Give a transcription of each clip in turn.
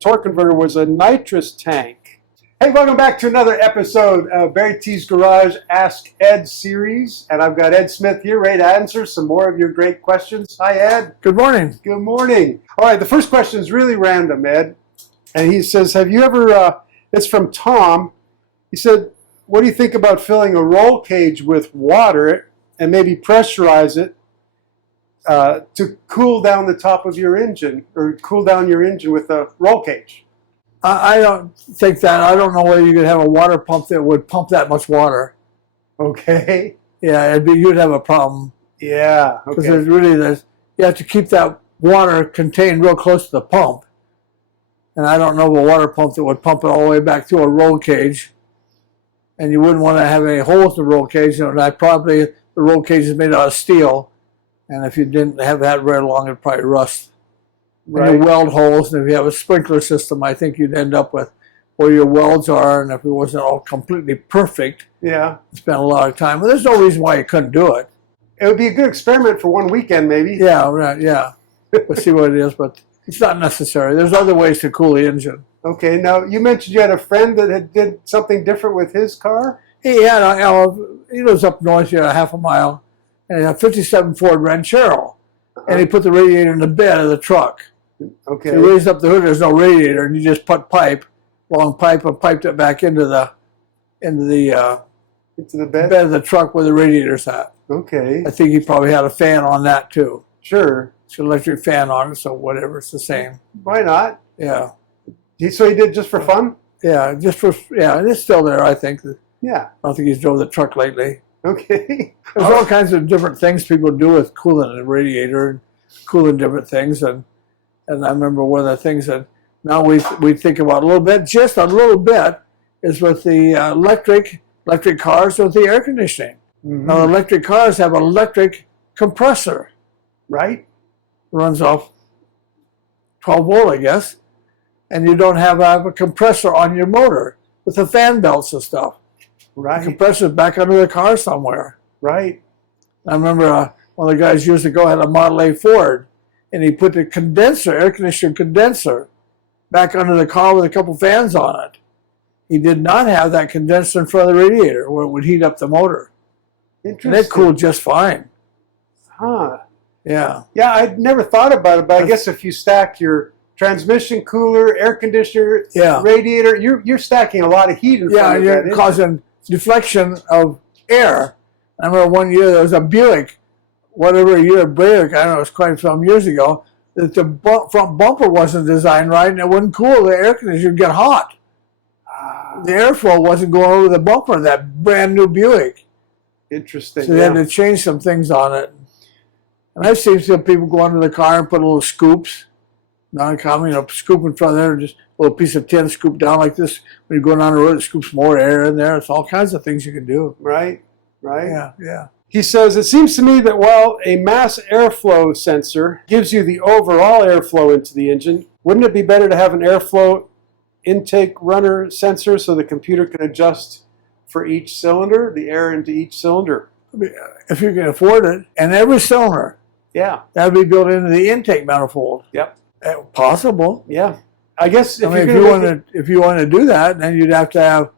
torque converter was a nitrous tank. Hey, welcome back to another episode of Barrytsgarage Ask Ed series. And I've got Ed Smith here ready to answer some more of your great questions. Hi, Ed. Good morning. Good morning. All right, the first question is really random, Ed. And he says, have you ever, it's from Tom. He said, what do you think about filling a roll cage with water and maybe pressurize it to cool down the top of your engine, or cool down your engine with a roll cage? I don't think that. I don't know whether you could have a water pump that would pump that much water. Okay. Yeah, you'd have a problem. Yeah. Because Okay. you have to keep that water contained real close to the pump. And I don't know of a water pump that would pump it all the way back to a roll cage. And you wouldn't want to have any holes in the roll cage. You know, the roll cage is made out of steel. And if you didn't have that very long, it'd probably rust. Right. And you weld holes, and if you have a sprinkler system, I think you'd end up with where your welds are, and if it wasn't all completely perfect, Yeah. spend a lot of time. But there's no reason why you couldn't do it. It would be a good experiment for one weekend, maybe. Yeah, right, yeah. We'll see what it is, but it's not necessary. There's other ways to cool the engine. Okay. Now, you mentioned you had a friend that did something different with his car. He lives up north here, a half a mile, and he had a 57 Ford Ranchero, and he put the radiator in the bed of the truck. Okay. So he raised up the hood, there's no radiator, and you just put long pipe, and piped it back into the bed of the truck where the radiator's at. Okay. I think he probably had a fan on that too. Sure. It's an electric fan on it, so whatever, it's the same. Why not? Yeah. So he did just for fun? Yeah, and it's still there, I think. Yeah. I don't think he's drove the truck lately. Okay. There's all kinds of different things people do with cooling the radiator and cooling different things, and I remember one of the things that now we think about just a little bit, is with the electric cars with the air conditioning. Mm-hmm. Now, electric cars have an electric compressor. Right. Runs off 12 volt, I guess, and you don't have a compressor on your motor with the fan belts and stuff. Right. The compressor's back under the car somewhere. Right. I remember one of the guys years ago had a Model A Ford, and he put the air conditioner condenser, back under the car with a couple fans on it. He did not have that condenser in front of the radiator where it would heat up the motor. Interesting. And it cooled just fine. Huh. Yeah. Yeah, I'd never thought about it, but I guess if you stack your transmission cooler, air conditioner, radiator, you're stacking a lot of heat in front of that. Yeah, you're causing deflection of air. I remember one year there was a Buick, whatever year, Buick, I don't know, it was quite some years ago, that the front bumper wasn't designed right, and it wouldn't cool. The air conditioner would get hot. The airflow wasn't going over the bumper of that brand new Buick. Interesting. So they had to change some things on it. And I've seen some people go under the car and put little scoops, non-common, scoop in front of there, just a little piece of tin scoop down like this. When you're going down the road, it scoops more air in there. It's all kinds of things you can do. Right, right. Yeah, yeah. He says, it seems to me that while a mass airflow sensor gives you the overall airflow into the engine, wouldn't it be better to have an airflow intake runner sensor so the computer can adjust for each cylinder, the air into each cylinder? If you can afford it, and every cylinder. Yeah. That would be built into the intake manifold. Yep. Possible. Yeah. I guess if you want to do that, then you'd have to have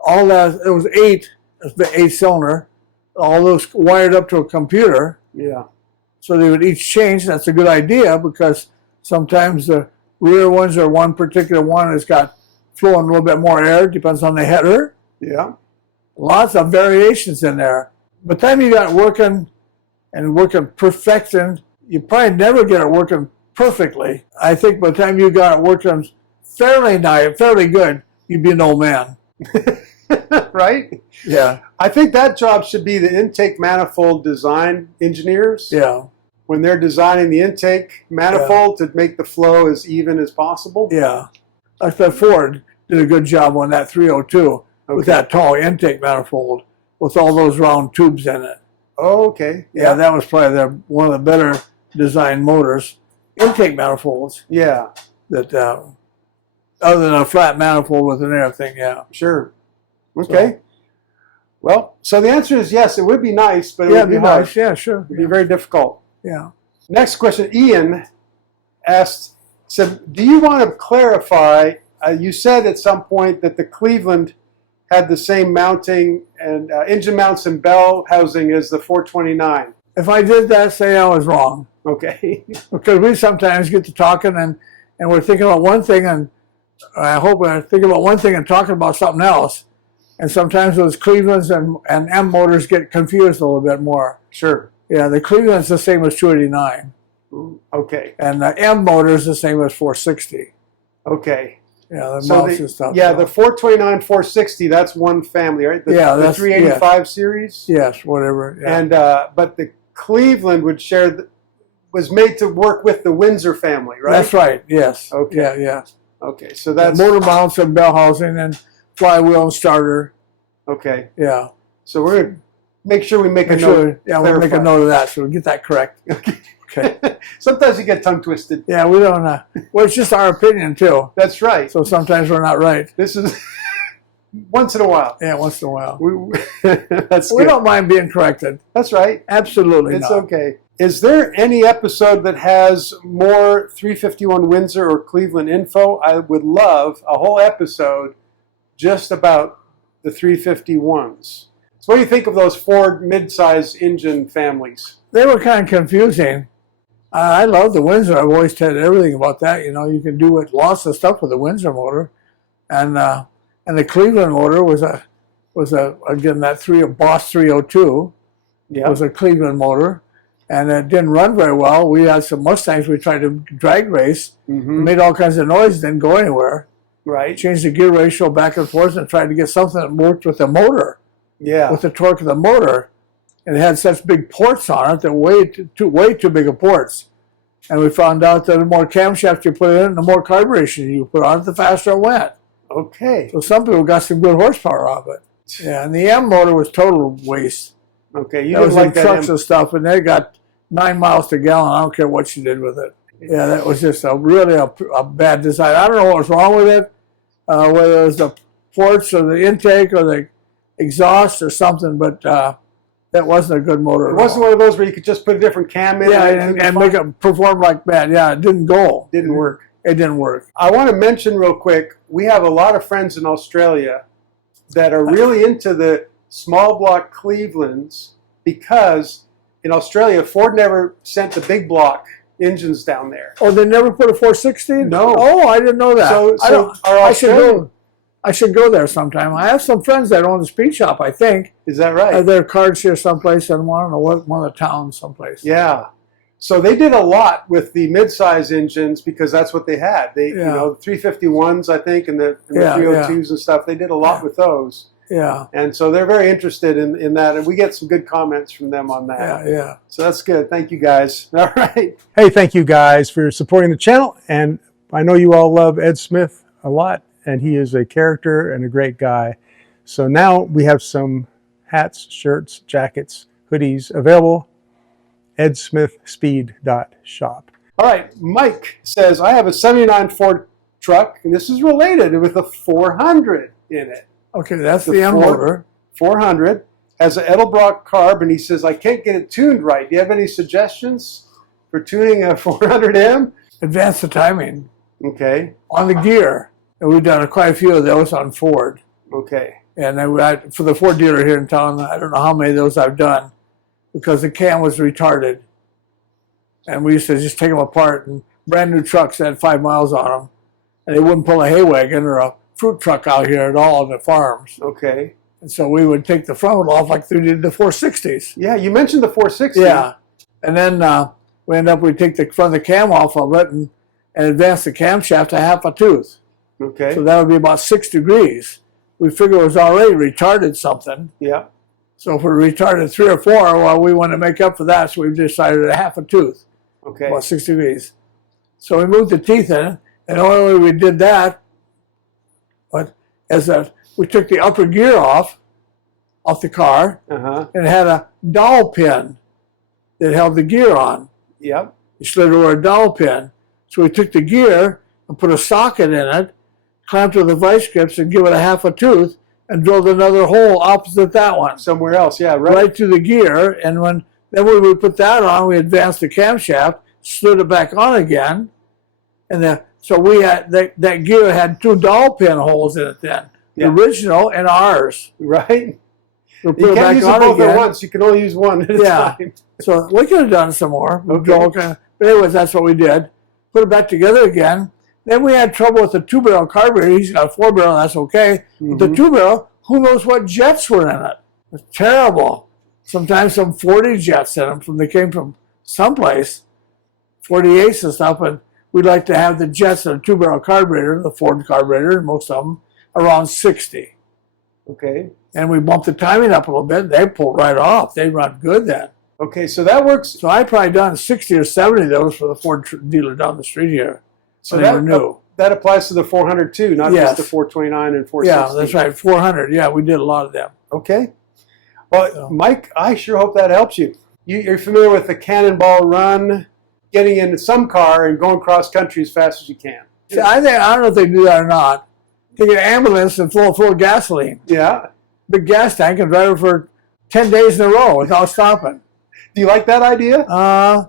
all that. It was eight cylinder, all those wired up to a computer. Yeah. So they would each change. That's a good idea, because sometimes the rear ones or one particular one has got flowing a little bit more air. Depends on the header. Yeah. Lots of variations in there. By the time you got working perfection, you probably never get it working perfectly. I think by the time you got it working fairly good, you'd be an old man. Right? Yeah. I think that job should be the intake manifold design engineers. Yeah. When they're designing the intake manifold to make the flow as even as possible. Yeah. Like that Ford did a good job on that 302 with that tall intake manifold with all those round tubes in it. Oh, okay. Yeah, that was probably one of the better designed motors. Intake manifolds. Yeah. That other than a flat manifold with an air thing, yeah. Sure. Okay. So, well, so the answer is yes, it would be nice, but it would be hard. Nice. Yeah, sure. It would be very difficult. Yeah. Next question. Ian asked, So, do you want to clarify? You said at some point that the Cleveland had the same mounting and engine mounts and bell housing as the 429. If I did that, say I was wrong. Okay. Because we sometimes get to talking and we're thinking about one thing, and I hope we're thinking about one thing and talking about something else. And sometimes those Clevelands and M motors get confused a little bit more. Sure. Yeah, the Cleveland's the same as 289. Okay. And the M motor is the same as 460. Okay. Yeah, the mounts and stuff. Yeah, the 429, 460, that's one family, right? The 385 series? Yes, whatever. Yeah. And but the Cleveland was made to work with the Windsor family, right? That's right, yes. Okay. Yeah. Okay, so that's... motor mounts and bell housing and flywheel and starter. Okay. Yeah. So we're going to make sure we make a note. Yeah, we'll make a note of that so we get that correct. Okay. Sometimes you get tongue twisted. Yeah, we don't well, it's just our opinion too. That's right. So sometimes we're not right. This is once in a while. Yeah, once in a while. That's we good. don't mind being corrected. That's right. Absolutely It's not. okay. Is there any episode that has more 351 Windsor or Cleveland info? I would love a whole episode just about the 351s. So what do you think of those Ford mid-size engine families? They were kind of confusing. I love the Windsor. I've always said everything about that. You know, you can do lots of stuff with the Windsor motor, and the Cleveland motor was again that Boss 302. Yeah. Was a Cleveland motor, and it didn't run very well. We had some Mustangs we tried to drag race, made all kinds of noise, didn't go anywhere. Right. Changed the gear ratio back and forth and tried to get something that worked with the motor. Yeah. With the torque of the motor. And it had such big ports on it that way too big of ports. And we found out that the more camshaft you put in, the more carburation you put on it, the faster it went. Okay. So some people got some good horsepower off it. Yeah, and the M motor was total waste. Okay, you That didn't was like in that trucks and stuff, and they got 9 miles to gallon. I don't care what you did with it. Yeah, that was just really a bad design. I don't know what was wrong with it, whether it was the ports or the intake or the exhaust or something, but that wasn't a good motor. It wasn't one of those where you could just put a different cam in. Yeah, and make it perform like that. Yeah, it didn't go. Didn't work. It didn't work. I want to mention real quick, we have a lot of friends in Australia that are really into the small block Clevelands because in Australia, Ford never sent the big block engines down there. Oh, they never put a 460? No. Oh, I didn't know that. I should go there sometime. I have some friends that own a speed shop, I think. Is that right? There are cards here someplace in one of the towns someplace. Yeah. So they did a lot with the mid-size engines because that's what they had. They, you know, 351s, I think, and the 302s and stuff. They did a lot with those. Yeah. And so they're very interested in that, and we get some good comments from them on that. Yeah. So that's good. Thank you, guys. All right. Hey, thank you guys for supporting the channel. And I know you all love Ed Smith a lot, and he is a character and a great guy. So now we have some hats, shirts, jackets, hoodies available. edsmithspeed.shop. All right. Mike says, I have a 79 Ford truck, and this is related with a 400 in it. Okay, that's the M motor. 400 has an Edelbrock carb, and he says, I can't get it tuned right. Do you have any suggestions for tuning a 400M? Advance the timing. Okay. On the gear. And we've done quite a few of those on Ford. Okay. And then for the Ford dealer here in town, I don't know how many of those I've done because the cam was retarded. And we used to just take them apart, and brand new trucks had 5 miles on them. And they wouldn't pull a hay wagon or a fruit truck out here at all on the farms. Okay. And so we would take the front one off like they did the 460s. Yeah, you mentioned the 460. Yeah. And then we'd take the front of the cam off of it and advance the camshaft a half a tooth. Okay. So that would be about 6 degrees. We figured it was already retarded something. Yeah. So if we retarded 3 or 4, well, we want to make up for that, so we decided a half a tooth. Okay. About 6 degrees. So we moved the teeth in, and the only way we did that we took the upper gear off the car, and it had a dowel pin that held the gear on. Yep. You slid over a dowel pin. So we took the gear and put a socket in it, clamped with the vice grips and give it a half a tooth, and drilled another hole opposite that one. Somewhere else, yeah, Right to the gear, and then when we put that on, we advanced the camshaft, slid it back on again, And so we had that gear had 2 dowel pin holes in it then. Yeah. The original and ours. Right. We'll put You it can't back use them on both again. at once. You can only use one at a time. So we could have done some more. Okay. But anyways, that's what we did. Put it back together again. Then we had trouble with the 2-barrel carburetor. He's got a 4-barrel, that's okay. But the 2-barrel, who knows what jets were in it? It's terrible. Sometimes some 40 jets in them they came from someplace, 48s and stuff. And we'd like to have the jets in a 2-barrel carburetor, the Ford carburetor, most of them, around 60. Okay. And we bumped the timing up a little bit. They pulled right off. They run good then. Okay, so that works. So I probably done 60 or 70 of those for the Ford dealer down the street here. So they were new. That applies to the 400 too, not Yes. just the 429 and 460. Yeah, that's right. 400. Yeah, we did a lot of them. Okay. Well, Mike, I sure hope that helps you. You're familiar with the cannonball run, getting into some car and going cross country as fast as you can. See, I don't know if they do that or not. Take an ambulance and full of gasoline. Yeah. Big gas tank and drive it for 10 days in a row without stopping. Do you like that idea? I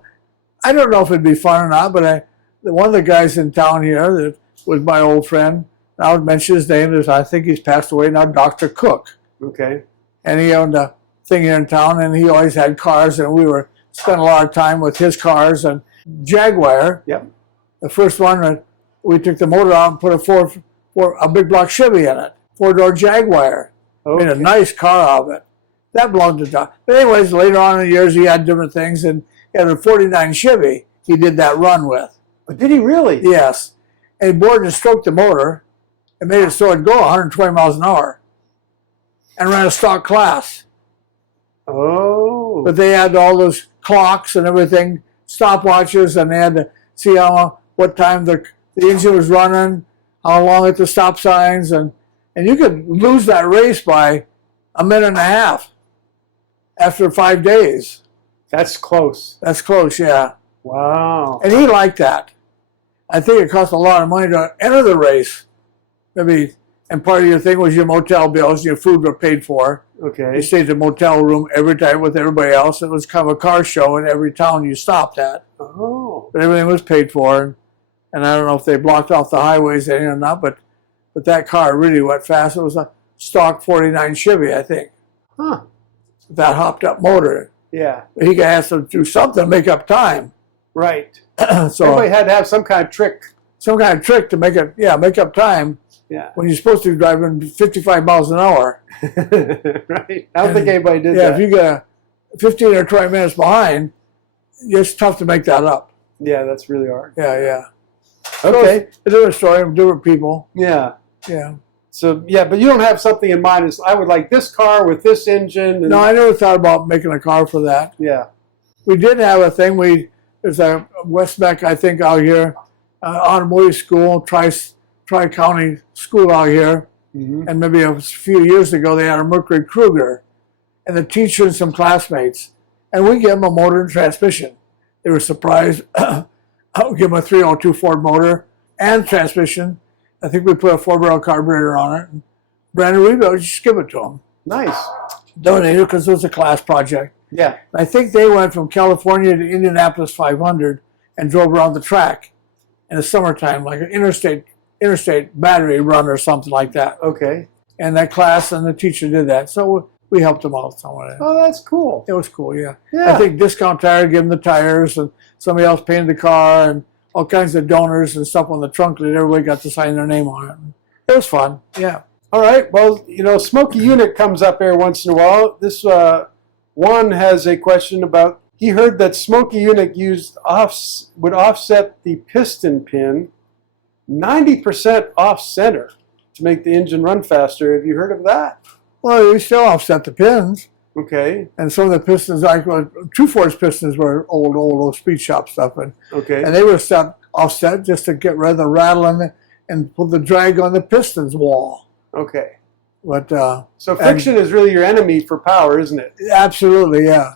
don't know if it'd be fun or not, but one of the guys in town here that was my old friend, I would mention his name, I think he's passed away now, Dr. Cook. Okay. And he owned a thing here in town, and he always had cars, and we spent a lot of time with his cars. And Jaguar, Yep. the first one, we took the motor out and put a big block Chevy in it, 4-door Jaguar. Okay. Made a nice car out of it. That belonged to Doc. But anyways, later on in the years, he had different things, and he had a 49 Chevy he did that run with. But did he really? Yes. And he bored and stroked the motor and made it so it'd go 120 miles an hour and ran a stock class. Oh. But they had all those clocks and everything, stopwatches, and they had to see what time the engine was running, how long at the stop signs, and you could lose that race by a minute and a half after 5 days. That's close. That's close, yeah. Wow. And he liked that. I think it cost a lot of money to enter the race. Maybe, and part of your thing was your motel bills, your food were paid for. Okay. You stayed in a motel room every time with everybody else. It was kind of a car show in every town you stopped at. Oh. But everything was paid for. And I don't know if they blocked off the highways or not, but that car really went fast. It was a stock 49 Chevy, I think. Huh. That hopped up motor. Yeah. He has to do something to make up time. Right. So Everybody had to have some kind of trick. some kind of trick to make up time Yeah. when you're supposed to be driving 55 miles an hour. Right. I don't think anybody did Yeah, that. if you get 15 or 20 minutes behind, it's tough to make that up. Yeah, that's really hard. Yeah. Okay. So, a different story, different people. Yeah. Yeah. So, yeah, but you don't have something in mind. I would like this car with this engine. And, No, I never thought about making a car for that. yeah. We did have a thing. There's a Westbeck, I think, out here, automotive school, tri-county school out here. Mm-hmm. And maybe a few years ago, they had a Mercury Kruger, and the teacher and some classmates, and we gave them a motor and transmission. They were surprised. I'll give them a 302 Ford motor and transmission. I think we put a 4-barrel carburetor on it. Brand new rebuild, just give it to them. Nice. Donated because it was a class project. Yeah. I think they went from California to Indianapolis 500 and drove around the track in the summertime, like an interstate battery run or something like that. Okay. And that class and the teacher did that. So we helped them out somewhere. Oh, that's cool. It was cool, yeah. Yeah. I think Discount Tire gave them the tires, and somebody else painted the car, and all kinds of donors and stuff on the trunk lid. Everybody got to sign their name on it. It was fun, yeah. All right. Well, Smokey Unit comes up every once in a while. This one has a question about, he heard that Smokey Unit would offset the piston pin 90% off center to make the engine run faster. Have you heard of that? Well, we still offset the pins. Okay. And some of the pistons, like True Force pistons, were old speed shop stuff, and Okay. they were offset just to get rid of the rattle and put the drag on the pistons wall. Okay. But So friction is really your enemy for power, isn't it? absolutely, yeah.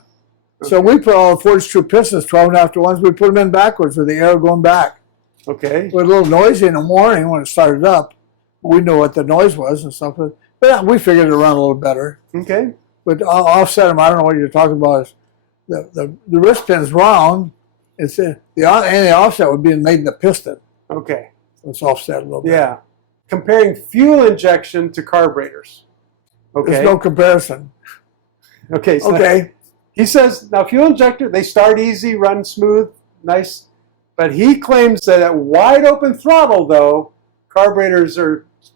So we put all the Ford's True pistons, 12.5 to 1s. We put them in backwards with the air going back. Okay. It was a little noisy in the morning when it started up. We knew what the noise was and stuff, but we figured it around a little better. Okay. But I'll offset them. I don't know what you're talking about. The wrist pin's round. It's the offset would be made in the piston. Okay. It's offset a little bit. Yeah. Comparing fuel injection to carburetors. Okay. There's no comparison. Okay. So Okay. he says, now fuel injector, they start easy, run smooth, nice. But he claims that at wide open throttle, though, carburetors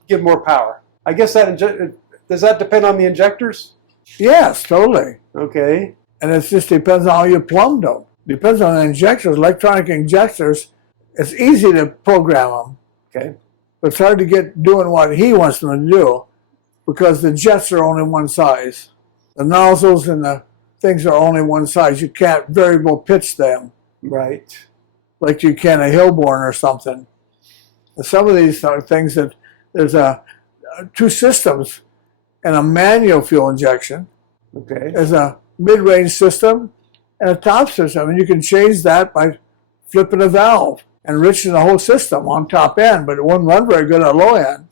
give more power. I guess does that depend on the injectors? Yes, totally. Okay. And it just depends on how you plumbed them. Depends on the injectors. Electronic injectors, it's easy to program them. Okay. But it's hard to get doing what he wants them to do because the jets are only one size. The nozzles and the things are only one size. You can't variable pitch them Right. like you can a Hillborn or something. And some of these are things that there's two systems and a manual fuel injection. Okay. There's a mid-range system and a top system, and you can change that by flipping a valve, enriching the whole system on top end, but it wouldn't run very good at low end.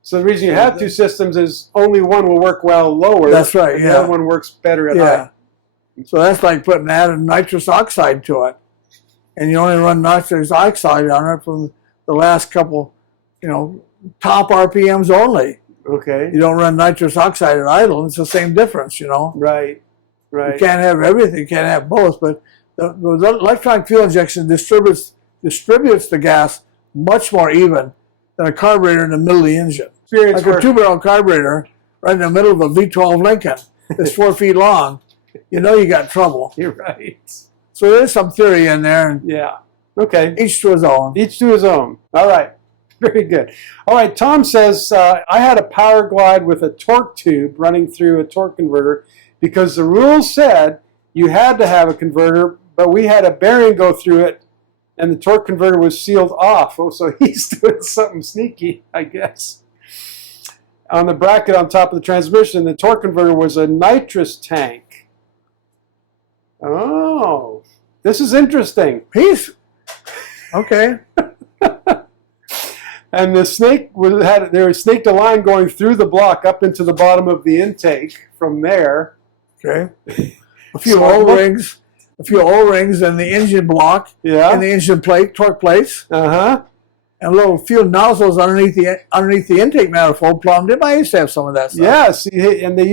So the reason you have two systems is only one will work well lower. That's right, and yeah. The other one works better at high. So that's like putting added nitrous oxide to it, and you only run nitrous oxide on it from the last couple, top RPMs only. Okay. You don't run nitrous oxide at idle. It's the same difference, Right. Right. You can't have everything. You can't have both. But the electronic fuel injection distributes the gas much more even than a carburetor in the middle of the engine. Like a two-barrel carburetor right in the middle of a V12 Lincoln that's 4 feet long. You got trouble. You're right. So there's some theory in there. And Yeah. Okay. each to his own. Each to his own. All right. Very good. All right. Tom says, I had a power glide with a torque tube running through a torque converter because the rules said you had to have a converter, but we had a bearing go through it and the torque converter was sealed off. Oh, so he's doing something sneaky, I guess. On the bracket on top of the transmission, the torque converter was a nitrous tank. Oh, this is interesting. Okay. And the snake there was snaked a line going through the block up into the bottom of the intake from there. Okay. A few O-rings in the engine block. Yeah. And the engine plate, torque plates. Uh-huh. And little few nozzles underneath the intake manifold plumbed in. I used to have some of that stuff. Yes, and they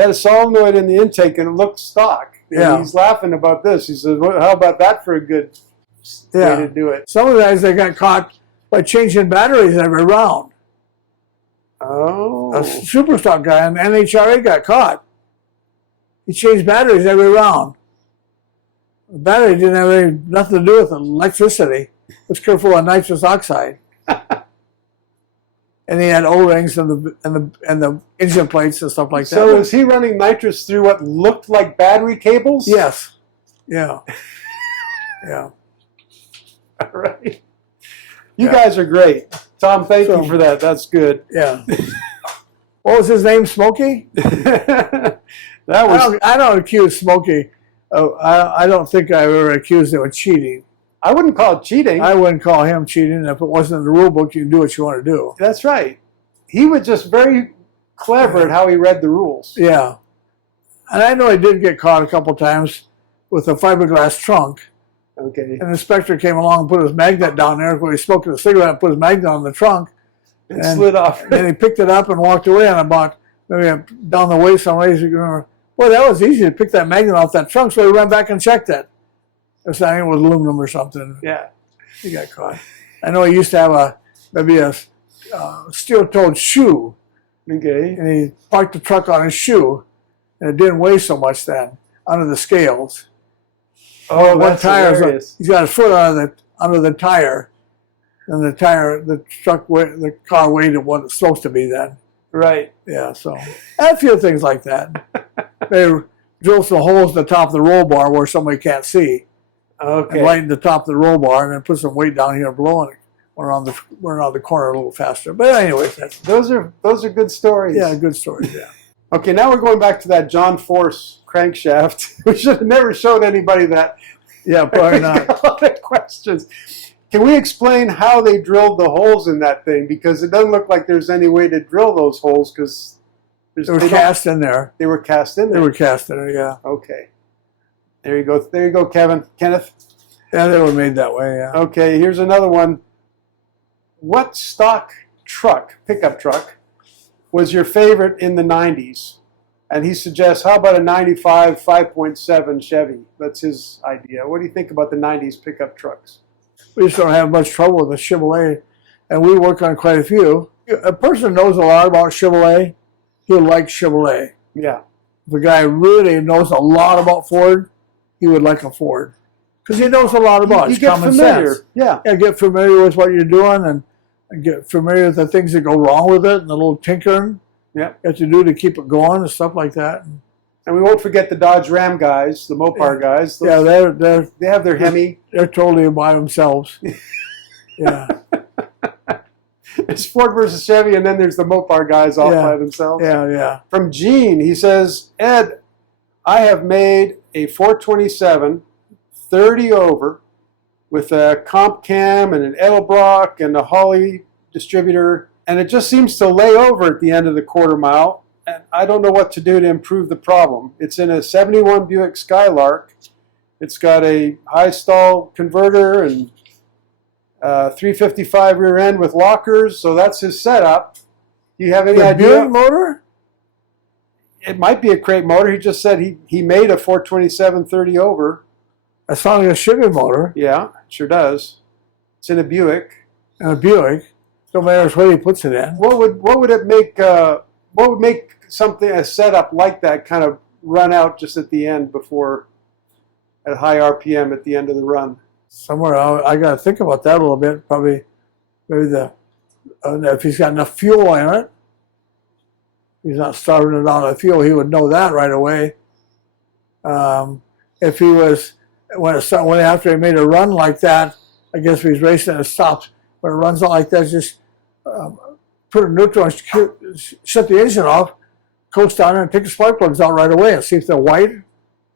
had a solenoid in the intake and it looked stock. Yeah. And he's laughing about this. He says, how about that for a good way to do it? Some of the guys, they got caught by changing batteries every round. Oh. A super stock guy in NHRA got caught. He changed batteries every round. The battery didn't have nothing to do with electricity. It was full of nitrous oxide. And he had O-rings and the engine plates and stuff like that. So is he running nitrous through what looked like battery cables? Yes. Yeah. Yeah. All right. You guys are great. Tom, thank you for that. That's good. Yeah. What was his name? Smokey? I don't accuse Smokey. I don't think I ever accused him of cheating. I wouldn't call it cheating. I wouldn't call him cheating. If it wasn't in the rule book, you can do what you want to do. That's right. He was just very clever at how he read the rules. Yeah. And I know he did get caught a couple times with a fiberglass trunk. Okay. And the inspector came along and put his magnet down there when he smoked a cigarette and put his magnet on the trunk. And slid off. And he picked it up and walked away, and about maybe down the way some ways. Boy, that was easy to pick that magnet off that trunk, so he went back and checked it. Or something with aluminum or something. Yeah. He got caught. I know he used to have maybe a steel-toed shoe. Okay. And he parked the truck on his shoe, and it didn't weigh so much then under the scales. Oh, that's hilarious. He's got his foot under the tire, and the car weighed what it's supposed to be then. Right. Yeah, so a few things like that. They drill some holes in the top of the roll bar where somebody can't see. Okay. And lighten the top of the roll bar, and then put some weight down here below, and went around the corner a little faster. But anyways, those are good stories. Yeah, good stories. Yeah. Okay, now we're going back to that John Force crankshaft. We should have never showed anybody that. Yeah, probably not. A lot of questions. Can we explain how they drilled the holes in that thing? Because it doesn't look like there's any way to drill those holes because they were cast in there. They were cast in there. They were cast in there. Yeah. Okay. There you go. There you go, Kenneth. Yeah, they were made that way, yeah. Okay, here's another one. What stock truck, pickup truck, was your favorite in the 90s? And he suggests, how about a 95 5.7 Chevy? That's his idea. What do you think about the 90s pickup trucks? We just don't have much trouble with the Chevrolet, and we work on quite a few. A person knows a lot about Chevrolet, he'll like Chevrolet. Yeah. If a guy really knows a lot about Ford, he would like a Ford. Because he knows a lot about it. You It's get common familiar. sense. Yeah. Yeah, get familiar with what you're doing and get familiar with the things that go wrong with it and the little tinkering Yeah. you have to do to keep it going and stuff like that. And we won't forget the Dodge Ram guys, the Mopar guys. Those, Yeah, they have their Hemi. they're totally by themselves. Yeah. It's Ford versus Chevy, and then there's the Mopar guys all Yeah. by themselves. Yeah, yeah. From Gene, he says, Ed, I have made a 427 30 over with a comp cam and an Edelbrock and a Holley distributor, and it just seems to lay over at the end of the quarter mile, and I don't know what to do to improve the problem. It's in a 71 Buick Skylark. It's got a high stall converter and 355 rear end with lockers, so that's his setup. Do you have any The idea? Buick motor? It might be a crate motor. He just said he made a 427 30 over. That sounds like a Chevy motor Yeah, sure does. It's in a Buick. and a Buick. No matter what he puts it in. What would it make? What would make something, a setup like that, kind of run out just at the end before, at high RPM at the end of the run? Somewhere I got to think about that a little bit. Probably maybe if he's got enough fuel in it. He's not starving it out of fuel. He would know that right away. If he was when after he made a run like that, I guess if he's racing and it stops. When it runs out like that, just put a neutral and shut the engine off, coast down and take the spark plugs out right away and see if they're white.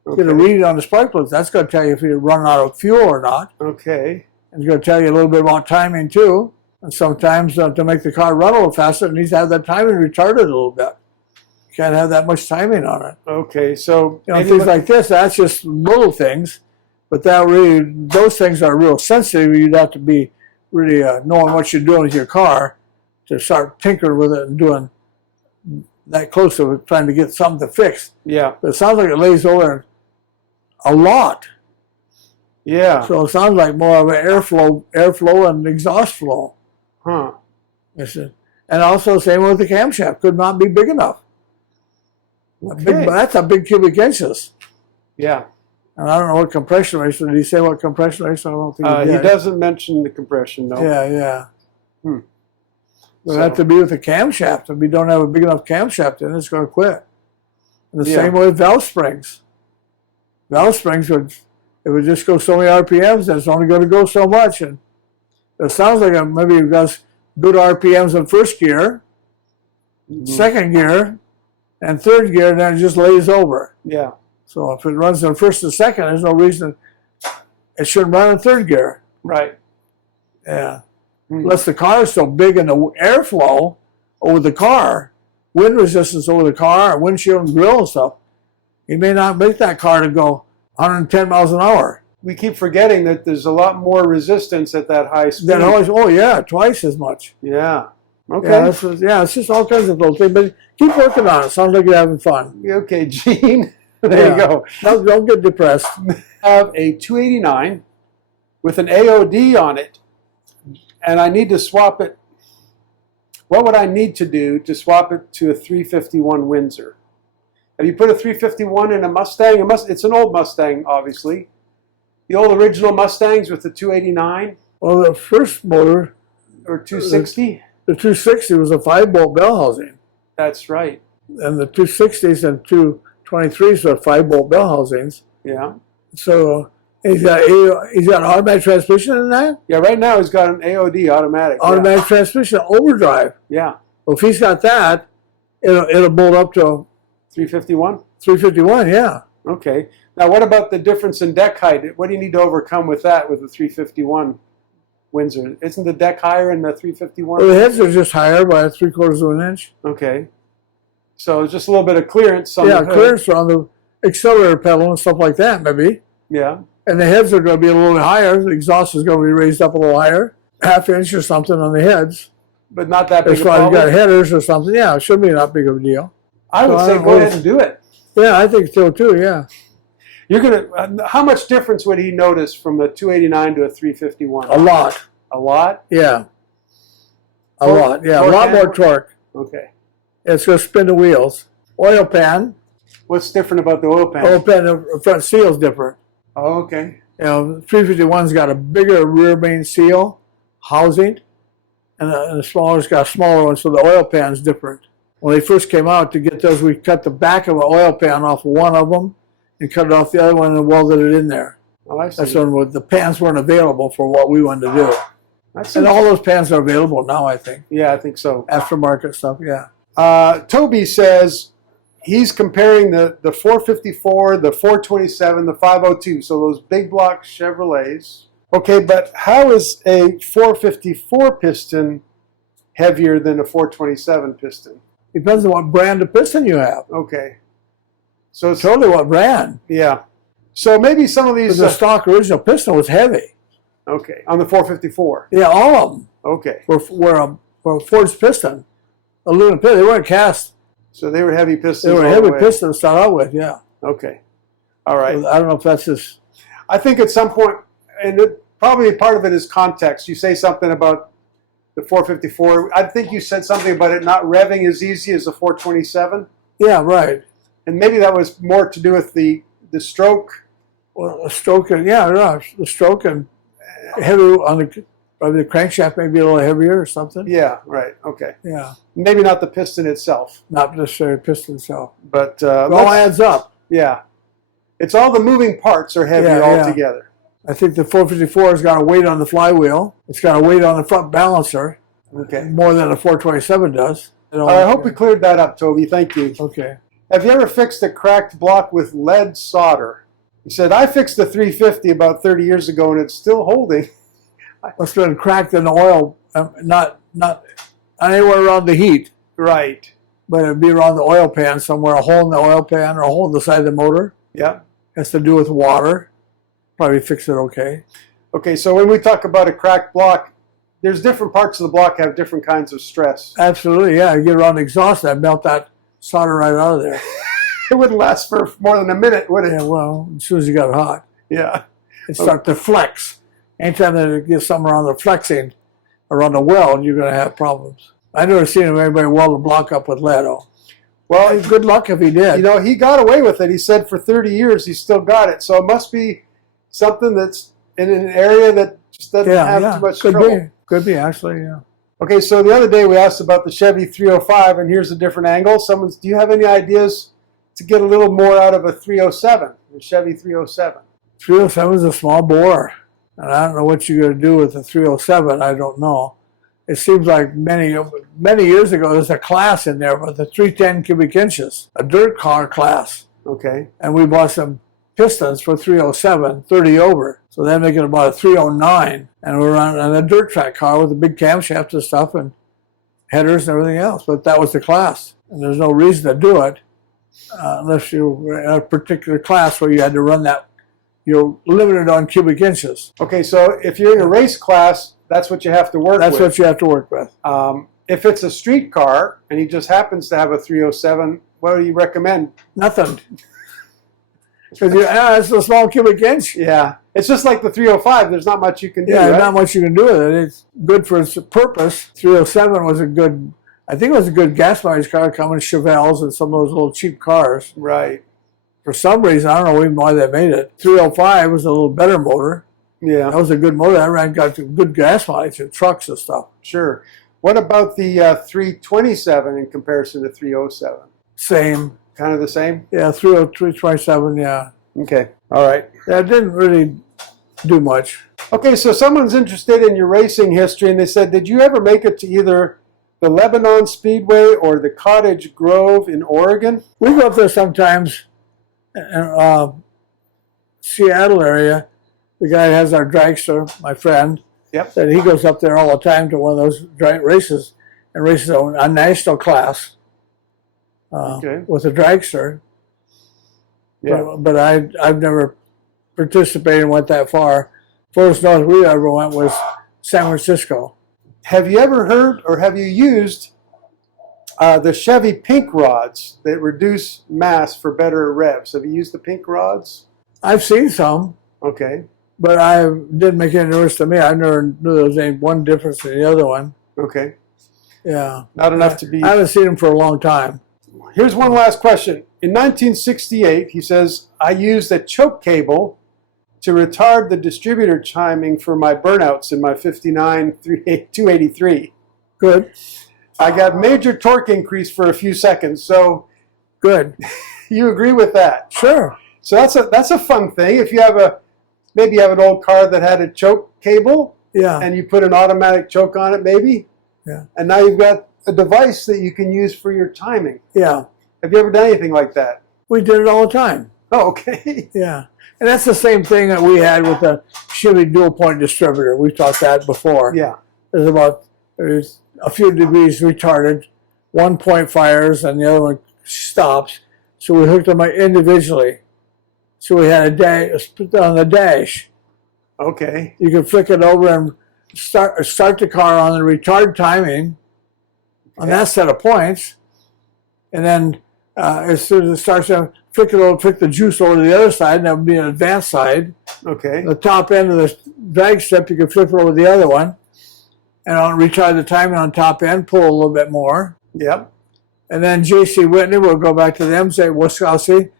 Okay. Get a read on the spark plugs. That's going to tell you if you're running out of fuel or not. Okay. And it's going to tell you a little bit about timing too. And sometimes to make the car run a little faster, it needs to have that timing retarded a little bit. You can't have that much timing on it. Okay. So Things like this, that's just little things. But those things are real sensitive. You'd have to be really knowing what you're doing with your car to start tinkering with it and doing that close to it, trying to get something to fix. Yeah. But it sounds like it lays over a lot. Yeah. So it sounds like more of an airflow and exhaust flow. Huh. And also same with the camshaft, could not be big enough. Okay. That's a big cubic inches. Yeah. And I don't know what compression ratio. Did he say what compression ratio? I don't think he He did. doesn't mention the compression, though. Yeah, yeah. Hmm. It'll have to be with the camshaft. If we don't have a big enough camshaft, then it's going to quit. And the same way with valve springs. Valve springs it would just go so many RPMs, and it's only going to go so much. And it sounds like maybe you've got good RPMs in first gear, second gear, and third gear, and then it just lays over. Yeah. So if it runs in first and second, there's no reason it shouldn't run in third gear. Right. Yeah. Unless the car is so big and the airflow over the car, wind resistance over the car, windshield and grill and stuff, you may not make that car to go 110 miles an hour. We keep forgetting that there's a lot more resistance at that high speed. Then always, twice as much. Yeah. Okay. Yeah, it's just all kinds of little things. But keep working on it. Sounds like you're having fun. Okay, Gene. There you go. Don't get depressed. I have a 289 with an AOD on it, and I need to swap it. What would I need to do to swap it to a 351 Windsor? Have you put a 351 in a Mustang? It's an old Mustang, obviously. The old original Mustangs with the 289 Well, the first motor, or 260? the 260 was a 5-bolt bell housing. That's right. And the 260s and 223s were 5-bolt bell housings. Yeah. So he's got automatic transmission in that? Yeah, right now he's got an AOD automatic. Automatic transmission, overdrive. Yeah. Well, if he's got that, it'll bolt up to 351? 351, yeah. Okay. Now, what about the difference in deck height? What do you need to overcome with that with the 351 Windsor? Isn't the deck higher in the 351? Well, the heads are just higher by 3/4 of an inch. Okay. So just a little bit of clearance on the hood. Clearance on the accelerator pedal and stuff like that, maybe. Yeah. And the heads are going to be a little higher. The exhaust is going to be raised up a little higher, ½ inch or something on the heads. But not that big As a far as you got problem? headers or something, yeah, it should be not big of a deal. I would So I say don't go know ahead if- and do it. Yeah, I think so too, yeah. You're gonna. How much difference would he notice from a 289 to a 351? A lot, A lot. yeah. A Torque- lot, yeah. A torque lot more handle? torque. Okay. It's going to spin the wheels. Oil pan. What's different about the oil pan? Oil pan, the front seal is different. Oh, okay. You know, 351's got a bigger rear main seal housing, and the smaller's got a smaller one, so the oil pan's different. When they first came out, to get those, we cut the back of an oil pan off one of them and cut it off the other one and welded it in there. Oh, I see. That's when the pans weren't available for what we wanted to do. That's And all those pans are available now, I think. yeah, I think so. Aftermarket stuff, yeah. Toby says he's comparing the 454, the 427, the 502. So those big block Chevrolets. Okay, but how is a 454 piston heavier than a 427 piston? Depends on what brand of piston you have. Okay. So it's Totally what brand. yeah. So maybe some of Because these the stock original piston was heavy. okay, on the 454. Yeah, all of them Okay. were Ford's piston. Aluminum piston. They weren't cast. So they were heavy pistons. They were all heavy the way. pistons to start out with, yeah. Okay. All right. I don't know if that's just... I think at some point, and probably part of it is context. You say something about the 454. I think you said something about it not revving as easy as the 427, Yeah, right. and maybe that was more to do with the stroke. Well, the stroke, the stroke and heavy on probably the crankshaft may be a little heavier or something. Yeah. Right. Okay. Yeah, Maybe not the piston itself, not necessarily piston itself. but It all let's- adds up. yeah. It's all the moving parts are heavy Yeah, all yeah. together. I think the 454 has got a weight on the flywheel. It's got a weight on the front balancer, Okay. more than a 427 does. I hope we cleared that up, Toby. Thank you. Okay. Have you ever fixed a cracked block with lead solder? He said, I fixed the 350 about 30 years ago and it's still holding. It's been cracked in the oil, not anywhere around the heat, Right. but it'd be around the oil pan somewhere, a hole in the oil pan or a hole in the side of the motor. Yeah. Has to do with water. Probably fix it okay. Okay, so when we talk about a cracked block, there's different parts of the block have different kinds of stress. Absolutely, yeah. You get around the exhaust, I melt that solder right out of there. It wouldn't last for more than a minute, would it? Yeah, well, as soon as you got it hot, Yeah. it starts to flex. Anytime that it gets something around the flexing, around the weld, you're going to have problems. I've never seen anybody weld a block up with lead. Well, Good luck if he did. you know, he got away with it. He said for 30 years he still got it. So it must be something that's in an area that just doesn't have too much could trouble. be. Could be, actually, yeah. Okay, so the other day we asked about the Chevy 305, and here's a different angle. Do you have any ideas to get a little more out of a 307, the Chevy 307? 307 is a small bore, and I don't know what you're going to do with the 307. I don't know. It seems like many years ago there's a class in there with the 310 cubic inches, a dirt car class, Okay. and we bought some pistons for 307, 30 over. So they're making about a 309, and we're on a dirt track car with a big camshaft and stuff and headers and everything else. But that was the class, and there's no reason to do it unless you were in a particular class where you had to run that. You're limited on cubic inches. Okay, so if you're in a race class, that's what you have to work That's with. what you have to work with. If it's a street car and he just happens to have a 307, what do you recommend? Nothing. Because it's a small cubic inch. Yeah, it's just like the 305. There's not much you can do, Yeah, right? not much you can do with it. It's good for its purpose. 307 was a good, I think it was a good gas mileage car coming Chevelles and some of those little cheap cars. Right. For some reason, I don't know even why they made it. 305 was a little better motor. Yeah, That was a good motor. That got good gas mileage in trucks and stuff. sure. What about the 327 in comparison to 307? Same. Kind of the same? Yeah, 327, yeah. Okay, all right. Yeah, it didn't really do much. Okay, so someone's interested in your racing history, and they said, did you ever make it to either the Lebanon Speedway or the Cottage Grove in Oregon? We go up there sometimes in Seattle area. The guy that has our dragster, my friend, Yep. said he goes up there all the time to one of those races and races a national class Okay. with a dragster. Yeah. But I've never participate and went that far. First north we ever went was San Francisco. Have you ever heard or have you used the Chevy pink rods that reduce mass for better revs? Have you used the pink rods? I've seen some, Okay. but I didn't make any difference to me. I never knew there was any one difference in the other one. Okay. Yeah. Not enough to be. I haven't seen them for a long time. Here's one last question. In 1968, he says, I used a choke cable to retard the distributor chiming for my burnouts in my 59 283. Good. I got major torque increase for a few seconds. So Good. you agree with that? Sure. So that's a fun thing. If you have maybe you have an old car that had a choke cable Yeah. and you put an automatic choke on it maybe. Yeah. And now you've got a device that you can use for your timing. Yeah. Have you ever done anything like that? We did it all the time. Oh, okay. Yeah. And that's the same thing that we had with the Chevy dual point distributor. We've talked that before. Yeah. There's a few degrees retarded. One point fires and the other one stops. So we hooked them individually. So we had a dash on the dash. Okay. You could flick it over and start the car on the retard timing on that set of points. And then as soon as it starts to flick the juice over to the other side, and that would be an advanced side. Okay. The top end of the drag strip, you can flip it over the other one. And on retard the timing on top end, pull a little bit more. Yep. And then J.C. Whitney, we'll go back to them, say Wisconsin,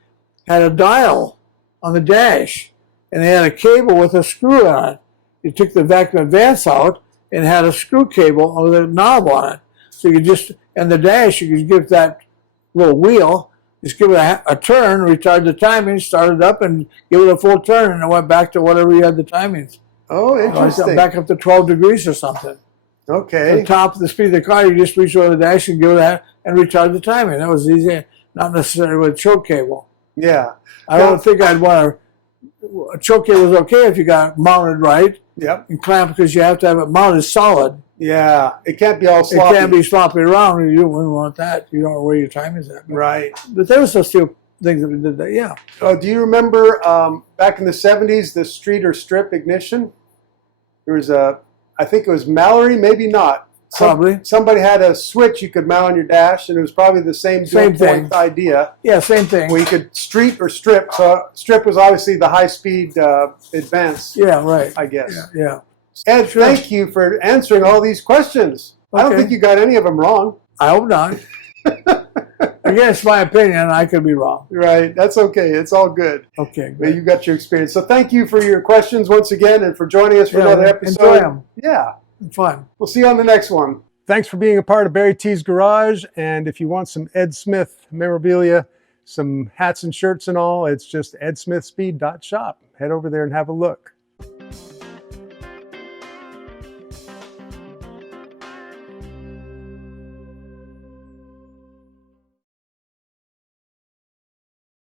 had a dial on the dash. And they had a cable with a screw on it. You took the vacuum advance out and had a screw cable with a knob on it. So you could just, and the dash, you could give that little wheel, just give it a turn, retard the timing, start it up, and give it a full turn, and it went back to whatever you had the timings. Oh, interesting. Back up to 12 degrees or something. Okay. The top of the speed of the car, you just reach over the dash and give it that and retard the timing. That was easy, not necessarily with a choke cable. Yeah. I don't think I'd want a choke cable was okay if you got it mounted right Yep. and clamped, because you have to have it mounted solid. Yeah. It can't be all sloppy. It can't be sloppy around. You wouldn't want that. You don't know where your time is at. Right. But there was a few things that we did that, yeah. Oh, do you remember back in the 70s, the street or strip ignition? There was I think it was Mallory, maybe not. Probably. Somebody had a switch you could mount on your dash, and it was probably the same dual point idea. Yeah, same thing. Where you could street or strip. So strip was obviously the high-speed advance. Yeah, right. I guess. Yeah. Ed, thank you for answering all these questions. I don't Okay. think you got any of them wrong. I hope not. Again, it's my opinion. I could be wrong. Right. That's okay. It's all good. Okay, But good. you got your experience. So thank you for your questions once again and for joining us for another episode. Enjoy them. Yeah. Fun. We'll see you on the next one. Thanks for being a part of Barry T's Garage. And if you want some Ed Smith memorabilia, some hats and shirts and all, it's just edsmithspeed.shop. Head over there and have a look.